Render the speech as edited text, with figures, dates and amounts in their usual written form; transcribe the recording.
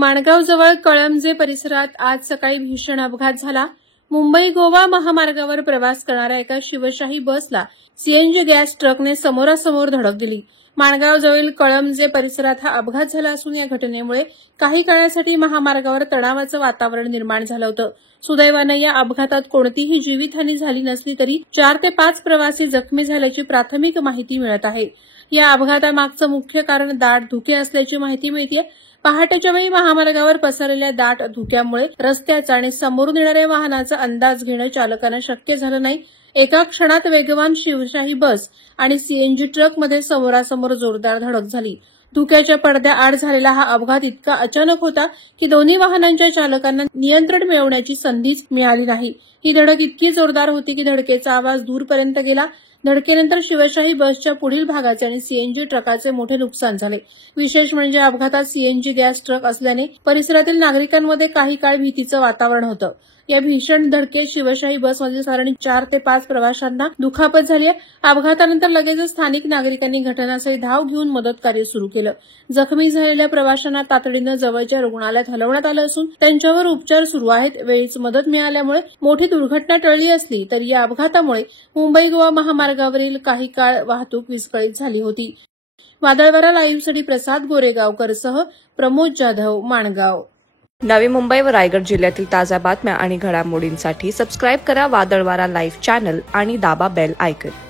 माणगावजवळ कळमजे परिसरात आज सकाळी भीषण अपघात झाला। मुंबई-गोवा महामार्गावर प्रवास करणाऱ्या एका शिवशाही बसला सीएनजी गॅस ट्रकने समोरासमोर धडक दिली। माणगावजवळील कळमजे परिसरात हा अपघात झाला असून या घटनेमुळे काही काळासाठी महामार्गावर तणावाचं वातावरण निर्माण झालं होतं। सुदैवाने या अपघातात कोणतीही जीवितहानी झाली नसली तरी 4 ते 5 प्रवासी जखमी झाल्याची प्राथमिक माहिती मिळत आहे। या अपघातामागचं मुख्य कारण दाट धुके असल्याची माहिती मिळते। पहाटेच्या वेळी महामार्गावर पसरलेल्या दाट धुक्यामुळे रस्त्याचा आणि समोरून येणाऱ्या वाहनाचा अंदाज घेणं चालकांना शक्य झालं नाही। एका क्षणात वेगवान शिवशाही बस आणि सीएनजी ट्रकमध्ये समोरासमोर जोरदार धडक झाली। धुक्याच्या पडद्याआड झालेला हा अपघात इतका अचानक होता की दोन्ही वाहनांच्या चालकांना नियंत्रण मिळवण्याची संधीच मिळाली नाही। ही धडक इतकी जोरदार होती की धडकेचा आवाज दूरपर्यंत गेला। धडकेनंतर शिवशाही बसच्या पुढील भागाचे आणि सीएनजी ट्रकाचे मोठे नुकसान झाले। विशेष म्हणजे अपघातात सीएनजी गॅस ट्रक असल्याने परिसरातील नागरिकांमध्ये काही काळ भीतीचं वातावरण होतं। या भीषण धडकेत शिवशाही बसमधील साधारण 4 ते 5 प्रवाशांना दुखापत झाली आहे। अपघातानंतर लगेचच स्थानिक नागरिकांनी घटनास्थळी धाव घेऊन मदत कार्य सुरू केलं। जखमी झालेल्या प्रवाशांना तातडीनं जवळच्या रुग्णालयात हलवण्यात आलं असून त्यांच्यावर उपचार सुरू आहेत। वेळीच मदत मिळाल्यामुळे मोठी दुर्घटना टळली असली तरी या अपघातामुळे मुंबई-गोवा महामार्गावरील काही काळ वाहतूक विस्कळीत झाली होती। वादळवारा लाईव्हसाठी प्रसाद गोरेगावकरसह प्रमोद जाधव, माणगाव। नवी मुंबई व रायगड जिल्ह्यातील ताज्या बातम्या आणि घडामोडींसाठी सबस्क्राईब करा वादळवारा लाईव्ह चॅनल आणि दाबा बेल आयकॉन।